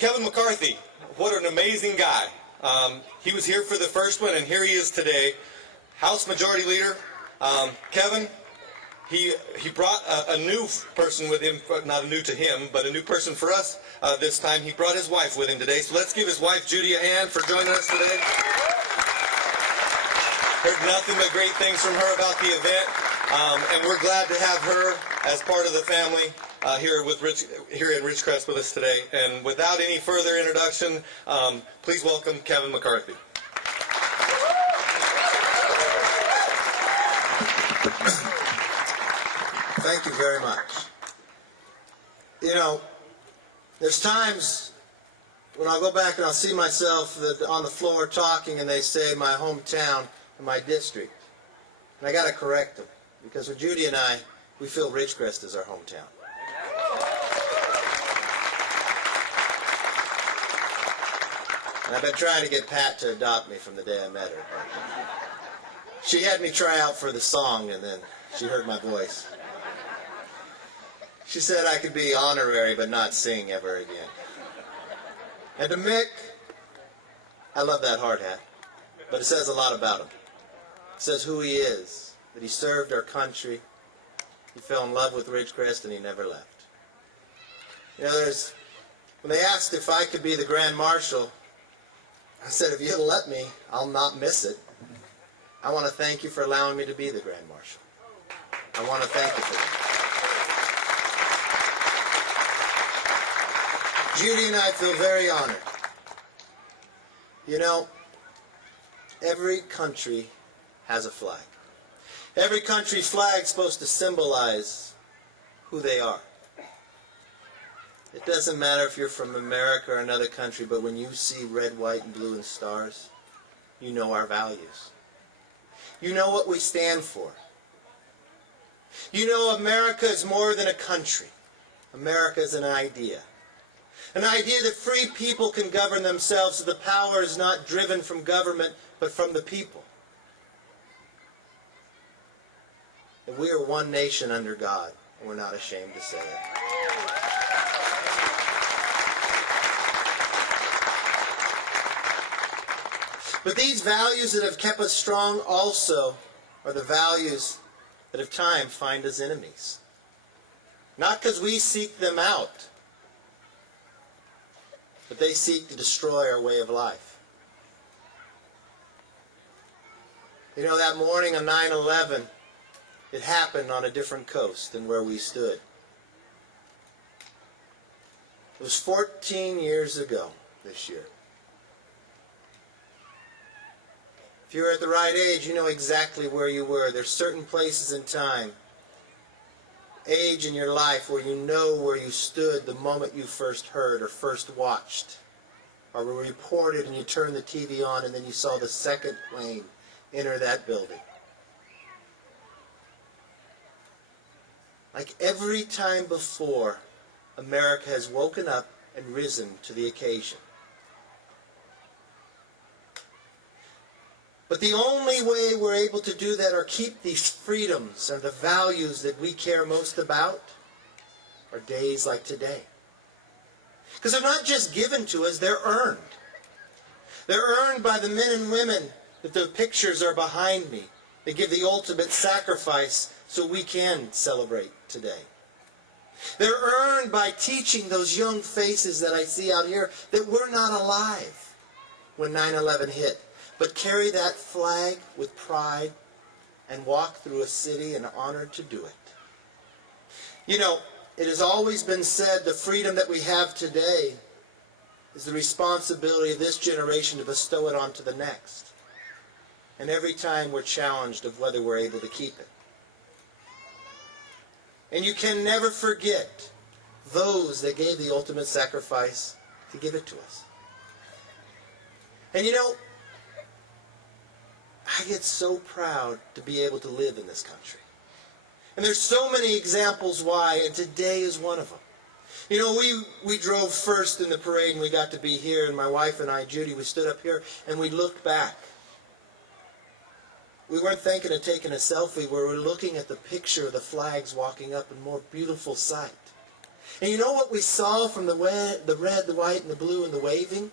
Kevin McCarthy, what an amazing guy. He was here for the first one, and here he is today. House Majority Leader. Kevin, he brought a new person with him, not new to him, but a new person for us this time. He brought his wife with him today, so let's give his wife Judy a hand for joining us today. Heard nothing but great things from her about the event, and we're glad to have her as part of the family here in Ridgecrest with us today. And without any further introduction, please welcome Kevin McCarthy. Thank you very much. You know, there's times when I'll go back and I'll see myself on the floor talking and they say my hometown and my district. And I got to correct them, because with Judy and I, we feel Ridgecrest is our hometown. And I've been trying to get Pat to adopt me from the day I met her. She had me try out for the song, and then she heard my voice. She said I could be honorary but not sing ever again. And to Mick, I love that hard hat, but it says a lot about him. It says who he is, that he served our country, he fell in love with Ridgecrest, and he never left. You know, when they asked if I could be the Grand Marshal, I said, if you'll let me, I'll not miss it. I want to thank you for allowing me to be the Grand Marshal. I want to thank you for that. Judy and I feel very honored. You know, every country has a flag. Every country's flag is supposed to symbolize who they are. It doesn't matter if you're from America or another country, but when you see red, white, and blue and stars, you know our values. You know what we stand for. You know America is more than a country. America is an idea. An idea that free people can govern themselves, so the power is not driven from government, but from the people. And we are one nation under God, and we're not ashamed to say it. But these values that have kept us strong also are the values that of time find us enemies. Not because we seek them out, but they seek to destroy our way of life. You know, that morning of 9/11, it happened on a different coast than where we stood. It was 14 years ago this year. If you're at the right age, you know exactly where you were. There's certain places in time, age in your life, where you know where you stood the moment you first heard or first watched, or were reported and you turned the TV on and then you saw the second plane enter that building. Like every time before, America has woken up and risen to the occasion. But the only way we're able to do that or keep these freedoms and the values that we care most about are days like today. Because they're not just given to us, they're earned. They're earned by the men and women that the pictures are behind me. They give the ultimate sacrifice so we can celebrate today. They're earned by teaching those young faces that I see out here that we're not alive when 9/11 hit, but carry that flag with pride and walk through a city and honored to do it. You know, it has always been said the freedom that we have today is the responsibility of this generation to bestow it onto the next. And every time we're challenged of whether we're able to keep it. And you can never forget those that gave the ultimate sacrifice to give it to us. And you know, I get so proud to be able to live in this country. And there's so many examples why, and today is one of them. You know, we drove first in the parade and we got to be here, and my wife and I, Judy, we stood up here and we looked back. We weren't thinking of taking a selfie, we were looking at the picture of the flags walking up, a more beautiful sight. And you know what we saw from the red, the white, and the blue, and the waving?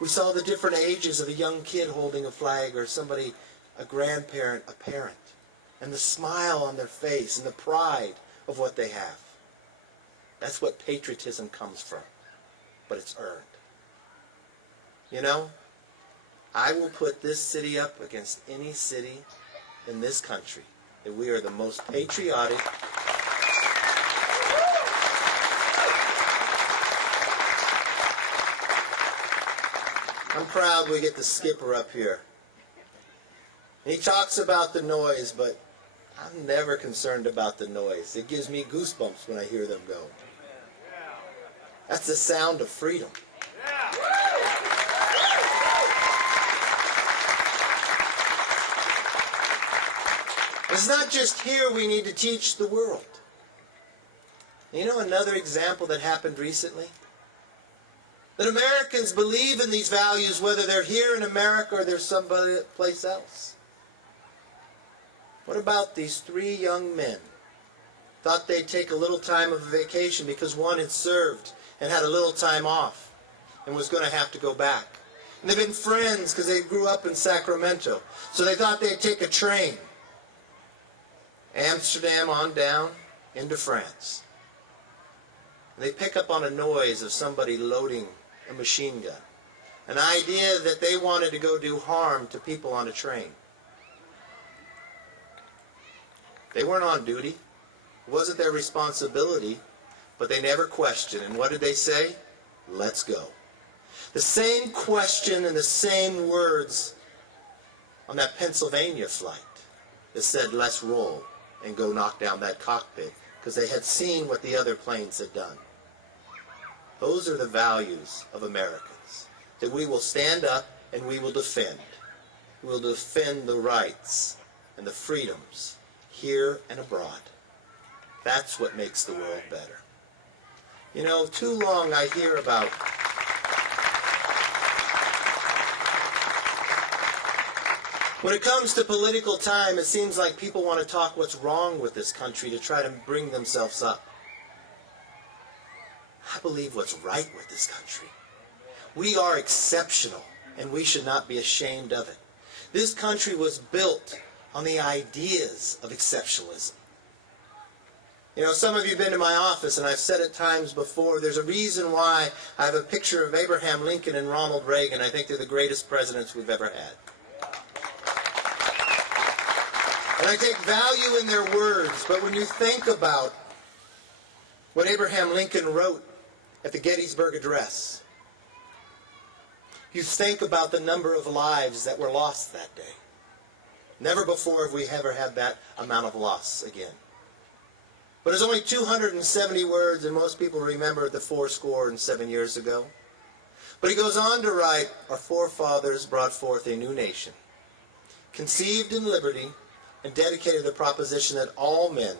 We saw the different ages of a young kid holding a flag, or somebody, a grandparent, a parent. And the smile on their face, and the pride of what they have. That's what patriotism comes from. But it's earned. You know, I will put this city up against any city in this country that we are the most patriotic. I'm proud we get the skipper up here. And he talks about the noise, but I'm never concerned about the noise. It gives me goosebumps when I hear them go. That's the sound of freedom. It's not just here we need to teach the world. You know another example that happened recently? That Americans believe in these values whether they're here in America or they're someplace else. What about these 3 young men? Thought they'd take a little time of vacation because one had served and had a little time off and was going to have to go back. And they've been friends because they grew up in Sacramento. So they thought they'd take a train. Amsterdam on down into France. And they pick up on a noise of somebody loading a machine gun. An idea that they wanted to go do harm to people on a train. They weren't on duty. It wasn't their responsibility, but they never questioned. And what did they say? Let's go. The same question and the same words on that Pennsylvania flight that said, let's roll and go knock down that cockpit, because they had seen what the other planes had done. Those are the values of Americans, that we will stand up and we will defend. who will defend the rights and the freedoms here and abroad. That's what makes the world better. You know, too long I hear about when it comes to political time, it seems like people want to talk what's wrong with this country to try to bring themselves up. I believe what's right with this country. We are exceptional, and we should not be ashamed of it. This country was built on the ideas of exceptionalism. You know, some of you have been to my office, and I've said it times before, there's a reason why I have a picture of Abraham Lincoln and Ronald Reagan. I think they're the greatest presidents we've ever had. And I take value in their words, but when you think about what Abraham Lincoln wrote at the Gettysburg Address, you think about the number of lives that were lost that day. Never before have we ever had that amount of loss again. But it's only 270 words, and most people remember the 77 years ago. But he goes on to write, our forefathers brought forth a new nation, conceived in liberty, and dedicated to the proposition that all men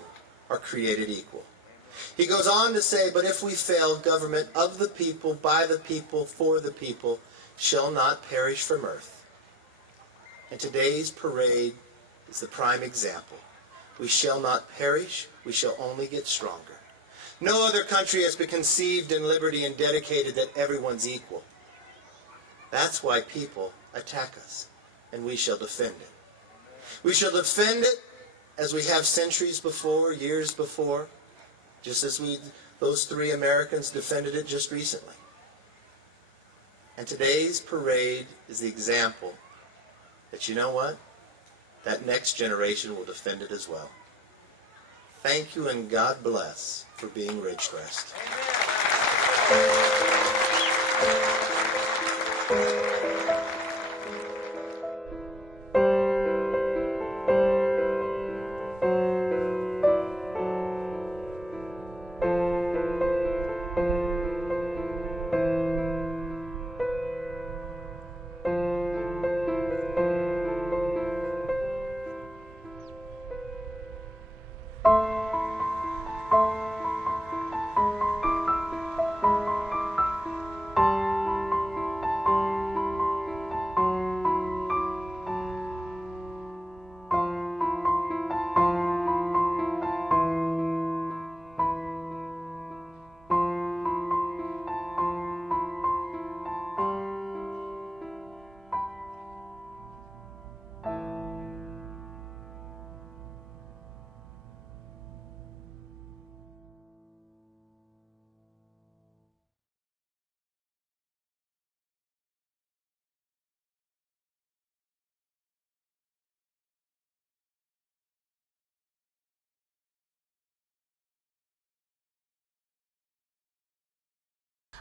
are created equal. He goes on to say, but if we fail, government of the people, by the people, for the people, shall not perish from earth. And today's parade is the prime example. We shall not perish, we shall only get stronger. No other country has been conceived in liberty and dedicated that everyone's equal. That's why people attack us, and we shall defend it. We shall defend it as we have centuries before, years before, just as those three Americans defended it just recently. And today's parade is the example that, you know what? That next generation will defend it as well. Thank you, and God bless for being Ridgecrest.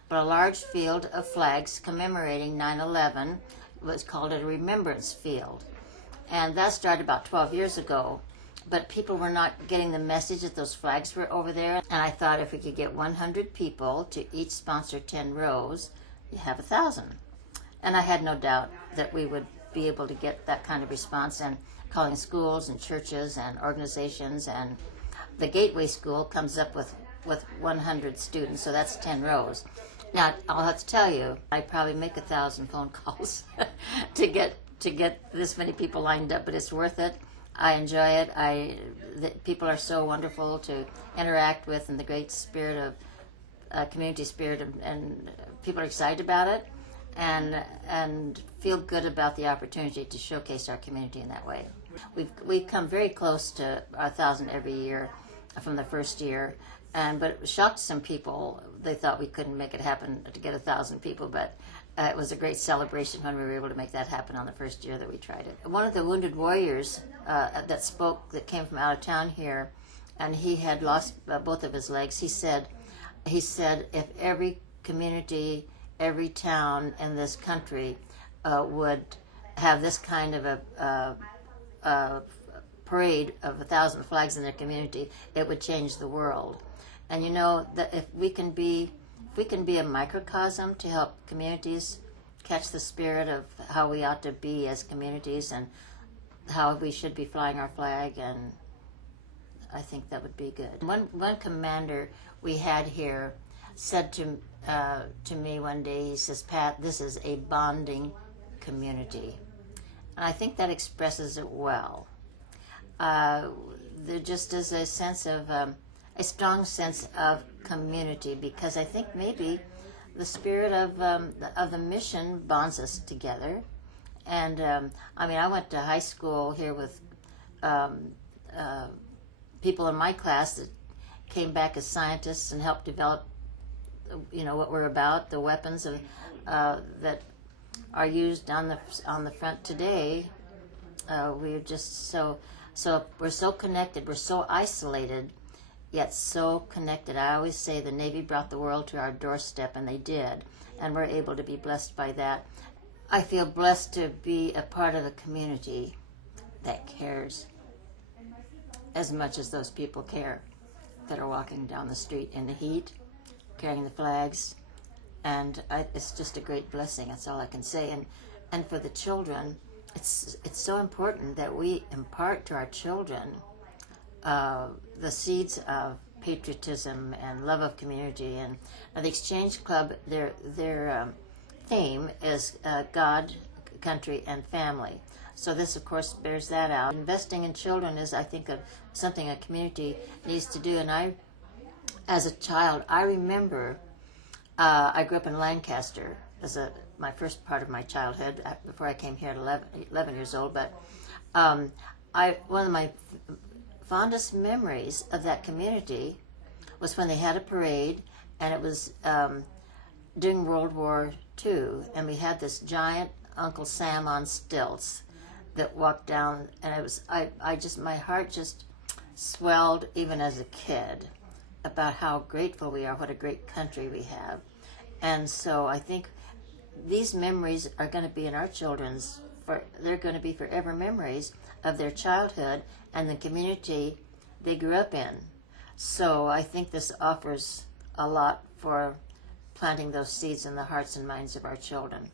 But a large field of flags commemorating 9/11 was called a remembrance field. And that started about 12 years ago. But people were not getting the message that those flags were over there. And I thought if we could get 100 people to each sponsor 10 rows, you have 1,000. And I had no doubt that we would be able to get that kind of response, and calling schools and churches and organizations. And the Gateway School comes up with 100 students, so that's 10 rows. Now, I'll have to tell you, I probably make 1,000 phone calls to get this many people lined up, but it's worth it. I enjoy it. People are so wonderful to interact with, and the great spirit of community spirit, and people are excited about it, and feel good about the opportunity to showcase our community in that way. We've come very close to 1,000 every year from the first year. But it shocked some people. They thought we couldn't make it happen to get 1,000 people, but it was a great celebration when we were able to make that happen on the first year that we tried it. One of the wounded warriors that spoke, that came from out of town here, and he had lost both of his legs, he said, if every community, every town in this country would have this kind of a parade of 1,000 flags in their community, it would change the world. And you know that if we can be a microcosm to help communities catch the spirit of how we ought to be as communities and how we should be flying our flag, and I think that would be good. One commander we had here said to me one day, he says, "Pat, this is a bonding community." And I think that expresses it well. There just is a sense of, a strong sense of community, because I think maybe the spirit of the mission bonds us together. And I mean, I went to high school here with people in my class that came back as scientists and helped develop, what we're about, the weapons that are used on the front today. We're just so we're so connected. We're so isolated, yet so connected. I always say the Navy brought the world to our doorstep, and they did, and we're able to be blessed by that. I feel blessed to be a part of a community that cares as much as those people care that are walking down the street in the heat, carrying the flags, and it's just a great blessing. That's all I can say. And for the children, it's so important that we impart to our children the seeds of patriotism and love of community. And the Exchange Club, their theme is God, country, and family. So this, of course, bears that out. Investing in children is, I think, something a community needs to do. And as a child, I remember I grew up in Lancaster as my first part of my childhood, before I came here at 11 years old. But one of my fondest memories of that community was when they had a parade, and it was during World War II, and we had this giant Uncle Sam on stilts that walked down, and it was my heart just swelled even as a kid about how grateful we are, what a great country we have. And so I think these memories are going to be in our children's, they're going to be forever memories of their childhood and the community they grew up in. So I think this offers a lot for planting those seeds in the hearts and minds of our children.